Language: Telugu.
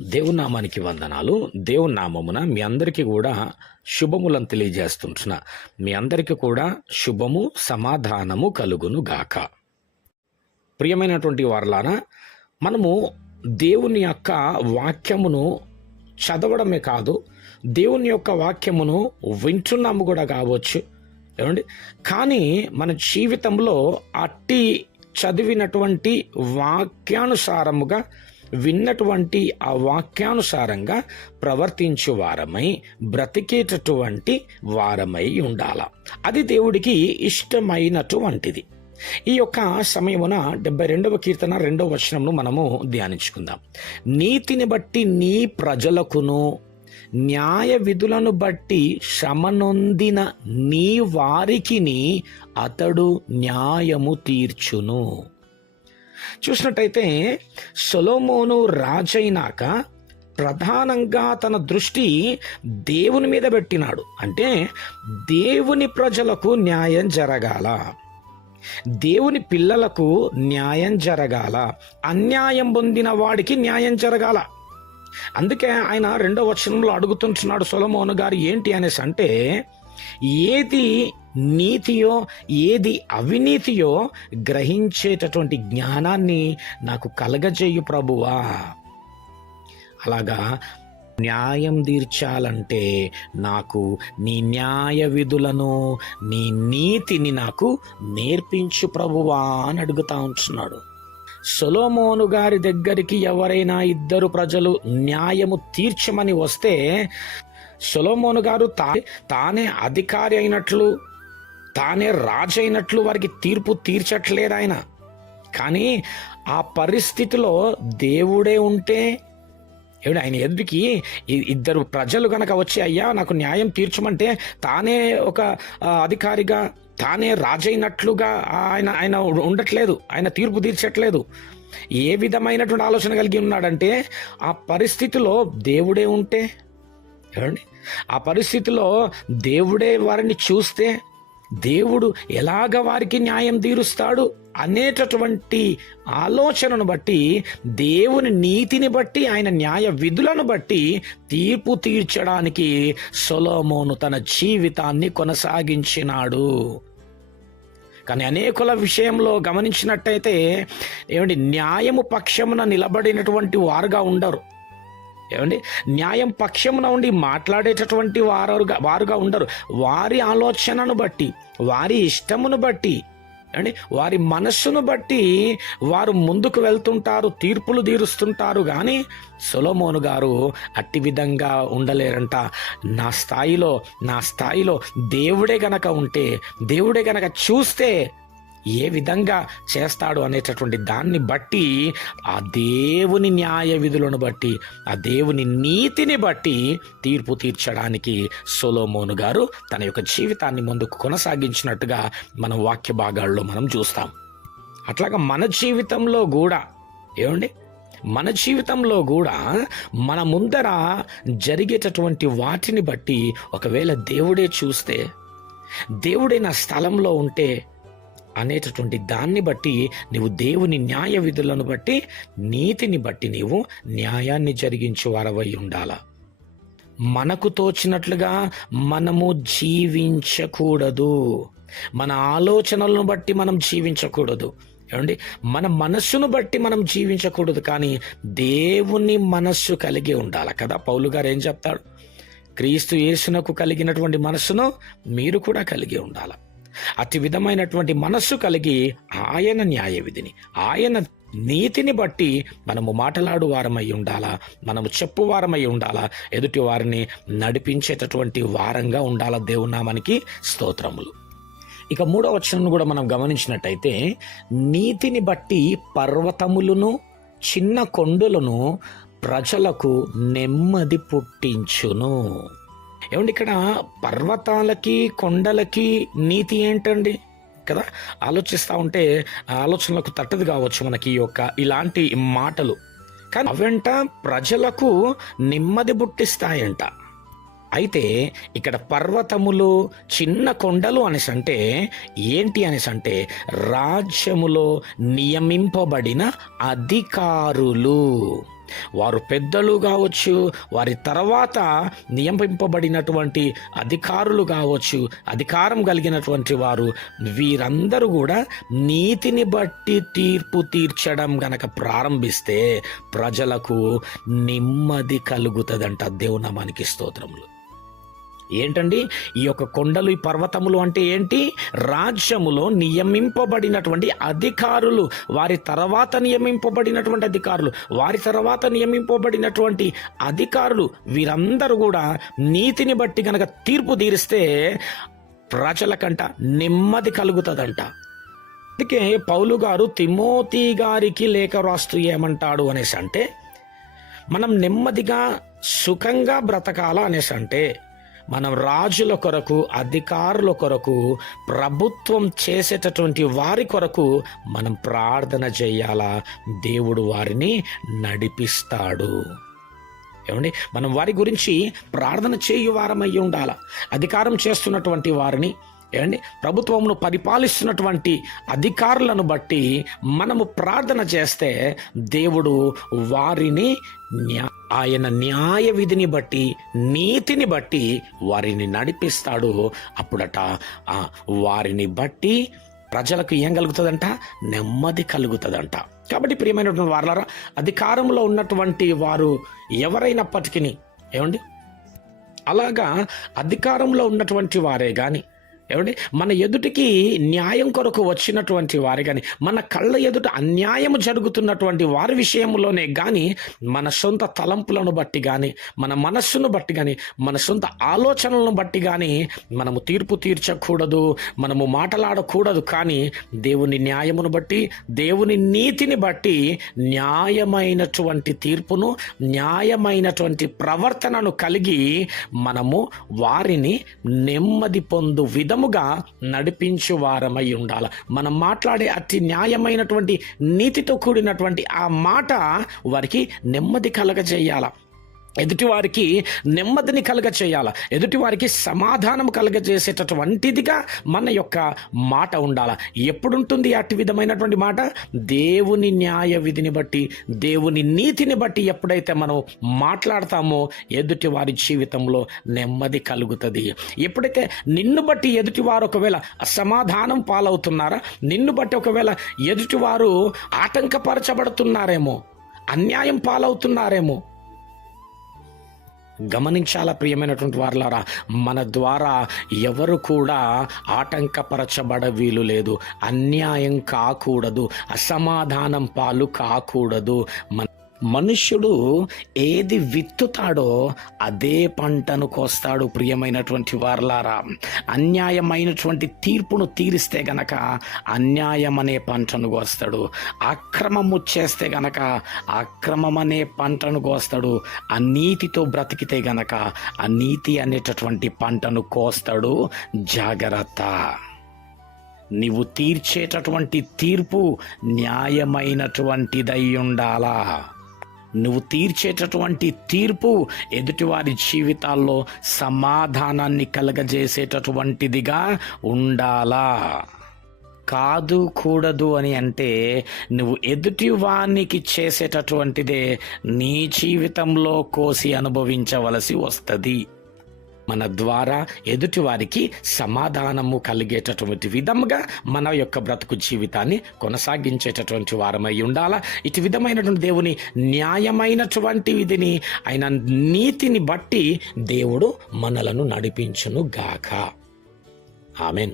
దేవునామానికి వందనాలు. దేవుని నామమున మీ అందరికీ కూడా శుభములను తెలియజేస్తుంటున్న. మీ అందరికీ కూడా శుభము సమాధానము కలుగును గాక. ప్రియమైనటువంటి వారలారా మనము దేవుని యొక్క వాక్యమును చదవడమే కాదు దేవుని యొక్క వాక్యమును వింటున్నాము కూడా కావచ్చు. ఏమండి? కానీ మన జీవితంలో అట్టి చదివినటువంటి వాక్యానుసారముగా విన్నటువంటి ఆ వాక్యానుసారంగా ప్రవర్తించు వారమై బ్రతికేటటువంటి వారమై ఉండాల. అది దేవుడికి ఇష్టమైనటువంటిది. ఈ యొక్క సమయమున డెబ్బై రెండవ కీర్తన రెండవ వచనంను మనము ధ్యానించుకుందాం. నీతిని బట్టి నీ ప్రజలకును న్యాయ విధులను బట్టి శ్రమనొందిన నీ వారికిని అతడు న్యాయము తీర్చును. చూసినట్టయితే సొలోమోను రాజైనాక ప్రధానంగా తన దృష్టి దేవుని మీద పెట్టినాడు. అంటే దేవుని ప్రజలకు న్యాయం జరగాల. దేవుని పిల్లలకు న్యాయం జరగాల. అన్యాయం పొందిన వాడికి న్యాయం జరగాల. అందుకే ఆయన రెండో వచనంలో అడుగుతుంటున్నాడు సొలమోను గారు ఏంటి అనేసి అంటే ఏది నీతియో ఏది అవినీతియో గ్రహించేటటువంటి జ్ఞానాన్ని నాకు కలగజేయు ప్రభువా. అలాగా న్యాయం తీర్చాలంటే నాకు నీ న్యాయ విధులను నీ నీతిని నాకు నేర్పించు ప్రభువా అని అడుగుతా ఉంటున్నాడు. సొలోమోను గారి దగ్గరికి ఎవరైనా ఇద్దరు ప్రజలు న్యాయము తీర్చమని వస్తే సొలోమోను గారు తా తానే అధికారి అయినట్లు తానే రాజు అయినట్లు వారికి తీర్పు తీర్చట్లేదు ఆయన. కానీ ఆ పరిస్థితిలో దేవుడే ఉంటే ఏమిటి ఆయన ఎదుటికి ఇద్దరు ప్రజలు కనుక వచ్చి అయ్యా నాకు న్యాయం తీర్చమంటే తానే ఒక అధికారిగా తానే రాజైనట్లుగా ఆయన ఆయన ఉండట్లేదు ఆయన తీర్పు తీర్చట్లేదు. ఏ విధమైనటువంటి ఆలోచన కలిగి ఉన్నాడంటే ఆ పరిస్థితిలో దేవుడే ఉంటే ఏమండి? ఆ పరిస్థితిలో దేవుడే వారిని చూస్తే దేవుడు ఎలాగ వారికి న్యాయం తీరుస్తాడు అనేటటువంటి ఆలోచనను బట్టి దేవుని నీతిని బట్టి ఆయన న్యాయ విధులను బట్టి తీర్పు తీర్చడానికి సొలోమోను తన జీవితాన్ని కొనసాగించినాడు. కానీ అనేకుల విషయంలో గమనించినట్టయితే ఏమండి న్యాయము పక్షమున నిలబడినటువంటి వారుగా ఉండరు. ఏమండి? న్యాయం పక్షమున ఉండి మాట్లాడేటటువంటి వారుగా వారుగా ఉండరు. వారి ఆలోచనను బట్టి వారి ఇష్టమును బట్టి అండి వారి మనస్సును బట్టి వారు ముందుకు వెళ్తుంటారు తీర్పులు తీరుస్తుంటారు. కానీ సొలోమోను గారు అట్టి విధంగా ఉండలేరంట. నా స్థాయిలో నా స్థాయిలో దేవుడే గనక ఉంటే దేవుడే గనక చూస్తే ఏ విధంగా చేస్తాడు అనేటటువంటి దాన్ని బట్టి ఆ దేవుని న్యాయ విధులను బట్టి ఆ దేవుని నీతిని బట్టి తీర్పు తీర్చడానికి సొలోమోను గారు తన యొక్క జీవితాన్ని ముందుకు కొనసాగించినట్టుగా మనం వాక్య భాగాల్లో మనం చూస్తాం. అట్లాగా మన జీవితంలో కూడా ఏమండి? మన జీవితంలో కూడా మన ముందర జరిగేటటువంటి వాటిని బట్టి ఒకవేళ దేవుడే చూస్తే దేవుడే నా స్థలంలో ఉంటే అనేటటువంటి దాన్ని బట్టి నీవు దేవుని న్యాయ విధులను బట్టి నీతిని బట్టి నీవు న్యాయాన్ని జరిగించు వారవై ఉండాల. మనకు తోచినట్లుగా మనము జీవించకూడదు. మన ఆలోచనలను బట్టి మనం జీవించకూడదు. ఏమండి? మన మనస్సును బట్టి మనం జీవించకూడదు కానీ దేవుని మనస్సు కలిగి ఉండాలి కదా. పౌలు గారు ఏం చెప్తాడు? క్రీస్తు యేసునకు కలిగినటువంటి మనస్సును మీరు కూడా కలిగి ఉండాలి. అతి విధమైనటువంటి మనస్సు కలిగి ఆయన న్యాయ విధిని ఆయన నీతిని బట్టి మనము మాటలాడు వారమై ఉండాలా మనము చెప్పు వారమై ఉండాలా ఎదుటి వారిని నడిపించేటటువంటి వారంగా ఉండాలా దేవునామానికి స్తోత్రములు. ఇక మూడవ వచనం కూడా మనం గమనించినట్టయితే నీతిని బట్టి పర్వతములను చిన్న కొండలను ప్రజలకు నెమ్మది పుట్టించును. ఏమండి ఇక్కడ పర్వతాలకి కొండలకి నీతి ఏంటండి? కదా? ఆలోచిస్తూ ఉంటే ఆలోచనలకు తట్టదు కావచ్చు మనకి ఈ యొక్క ఇలాంటి మాటలు. కానీ అవంట ప్రజలకు నెమ్మది బుట్టిస్తాయంట అయితే ఇక్కడ పర్వతములు చిన్న కొండలు అనేసి అంటే ఏంటి అనేసి అంటే రాజ్యములో నియమింపబడిన అధికారులు. వారు పెద్దలు కావచ్చు వారి తర్వాత నియమింపబడినటువంటి అధికారులు కావచ్చు అధికారం కలిగినటువంటి వారు వీరందరూ కూడా నీతిని బట్టి తీర్పు తీర్చడం గనక ప్రారంభిస్తే ప్రజలకు నెమ్మది కలుగుతుందంట దేవునామానికి స్తోత్రములు. ఏంటండి? ఈ యొక్క కొండలు ఈ పర్వతములు అంటే ఏంటి? రాజ్యములో నియమింపబడినటువంటి అధికారులు వారి తర్వాత నియమింపబడినటువంటి అధికారులు వారి తర్వాత నియమింపబడినటువంటి అధికారులు వీరందరూ కూడా నీతిని బట్టి గనక తీర్పు తీరిస్తే ప్రజలకంట నెమ్మది కలుగుతుందంట. అందుకే పౌలు గారు తిమోతి గారికి లేఖ రాస్తూ ఏమంటాడు అనేసి అంటే మనం నెమ్మదిగా సుఖంగా బ్రతకాల అనేసి అంటే మనం రాజుల కొరకు అధికారుల కొరకు ప్రభుత్వం చేసేటటువంటి వారి కొరకు మనం ప్రార్థన చేయాలా? దేవుడు వారిని నడిపిస్తాడు. ఏమండి? మనం వారి గురించి ప్రార్థన చేయు వారమై ఉండాల? అధికారం చేస్తున్నటువంటి వారిని ఏమండి? ప్రభుత్వమును పరిపాలిస్తున్నటువంటి అధికారులను బట్టి మనము ప్రార్థన చేస్తే దేవుడు వారిని న్యా- ఆయన న్యాయ విధిని బట్టి నీతిని బట్టి వారిని నడిపిస్తాడు. అప్పుడట ఆ వారిని బట్టి ప్రజలకు ఏం కలుగుతుందంట? నెమ్మది కలుగుతుందంట. కాబట్టి ప్రియమైనటువంటి వారులారా అధికారంలో ఉన్నటువంటి వారు ఎవరైనప్పటికీ ఏమండి? అలాగా అధికారంలో ఉన్నటువంటి వారే కానీ ఏమండి? మన ఎదుటికి న్యాయం కొరకు వచ్చినటువంటి వారు కానీ మన కళ్ళ ఎదుట అన్యాయం జరుగుతున్నటువంటి వారి విషయంలోనే కానీ మన సొంత తలంపులను బట్టి కానీ మన మనస్సును బట్టి కానీ మన సొంత ఆలోచనలను బట్టి కానీ మనము తీర్పు తీర్చకూడదు మనము మాటలాడకూడదు. కానీ దేవుని న్యాయమును బట్టి దేవుని నీతిని బట్టి న్యాయమైనటువంటి తీర్పును న్యాయమైనటువంటి ప్రవర్తనను కలిగి మనము వారిని నెమ్మది పొందు విధం విధముగా నడిపించు వారమై ఉండాల. మనం మాట్లాడే అతి న్యాయమైనటువంటి నీతితో కూడినటువంటి ఆ మాట వారికి నెమ్మది కలగజేయాల. ఎదుటివారికి నెమ్మదిని కలుగ చేయాల. ఎదుటివారికి సమాధానం కలగజేసేటటువంటిదిగా మన యొక్క మాట ఉండాల. ఎప్పుడుంటుంది అటు విధమైనటువంటి మాట? దేవుని న్యాయ విధిని బట్టి దేవుని నీతిని బట్టి ఎప్పుడైతే మనం మాట్లాడతామో ఎదుటి వారి జీవితంలో నెమ్మది కలుగుతుంది. ఎప్పుడైతే నిన్ను బట్టి ఎదుటివారు ఒకవేళ అసమాధానం పాలవుతున్నారా? నిన్ను బట్టి ఒకవేళ ఎదుటివారు ఆటంకపరచబడుతున్నారేమో అన్యాయం పాలవుతున్నారేమో గమనించాల ప్రియమైనటువంటి వారులారా? మన ద్వారా ఎవరు కూడా ఆటంకపరచబడ వీలు లేదు. అన్యాయం కాకూడదు. అసమాధానం పాలు కాకూడదు. మన మనుష్యుడు ఏది విత్తుతాడో అదే పంటను కోస్తాడు ప్రియమైనటువంటి వార్లారా. అన్యాయమైనటువంటి తీర్పును తీరిస్తే గనక అన్యాయం అనే పంటను కోస్తాడు. అక్రమము చేస్తే గనక అక్రమం అనే పంటను కోస్తాడు. అనీతితో బ్రతికితే గనక అనీతి అనేటటువంటి పంటను కోస్తాడు. జాగ్రత్త. నీవు తీర్చేటటువంటి తీర్పు న్యాయమైనటువంటిదై ఉండాలా? నువ్వు తీర్చేటటువంటి తీర్పు ఎదుటివారి జీవితాల్లో సమాధానాన్ని కలగజేసేటటువంటిదిగా ఉండాలా? కాదు కూడదు అని అంటే నువ్వు ఎదుటి వానికి చేసేటటువంటిదే నీ జీవితంలో కోసి అనుభవించవలసి వస్తుంది. మన ద్వారా ఎదుటి వారికి సమాధానము కలిగేటటువంటి విధముగా మన యొక్క బ్రతుకు జీవితాన్ని కొనసాగించేటటువంటి వారమై ఉండాలా. ఇటు విధమైనటువంటి దేవుని న్యాయమైనటువంటి విధిని ఆయన నీతిని బట్టి దేవుడు మనలను నడిపించును గాక ఆమెన్.